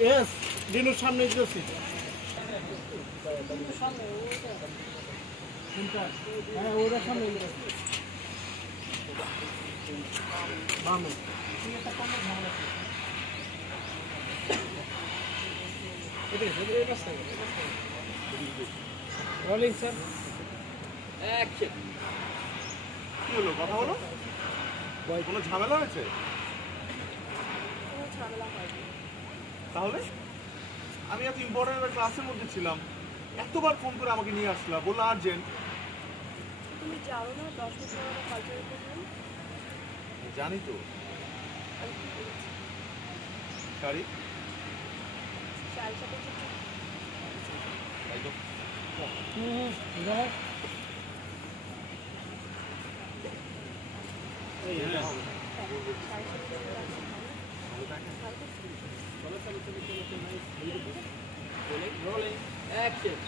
yes দিনুর সামনে দিতেছি হ্যাঁ ওটার সামনে দিতেছি বামে রোলিং স্যার অ্যাকশন কি হলো কথা বলো কোনো ঝামেলা হয়েছে তাহলে আমি এত ইম্পর্টেন্ট একটা ক্লাসের মধ্যে ছিলাম এতবার ফোন করে আমাকে নিয়ে আসলা বললো আর্জেন্ট তুমি জানো না 10 বছর আগে কালচারাল প্রোগ্রাম জানি তো শাড়ি চার সাথে একদম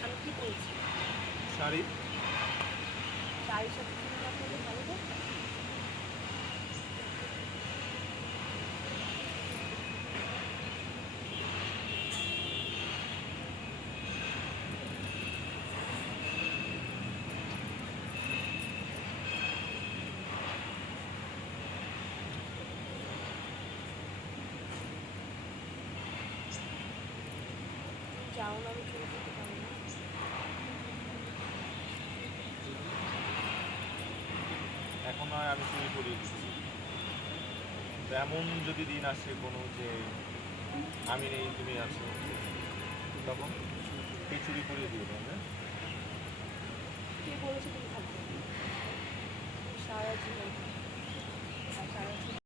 আমি কি বলছি শাড়ি চায়ের সাথে তুমি না করলে ভালো তো যাও না আমি চলে যেতে পারি না এখন নয় আমি চুরি করিয়ে দিচ্ছি তো এমন যদি দিন আসে কোনো যে আমি নেই তুমি আছো তখন কে চুরি করিয়ে দিও তাহলে কে বলেছে তুমি থাকবে সারা জীবন আর সারা জীবন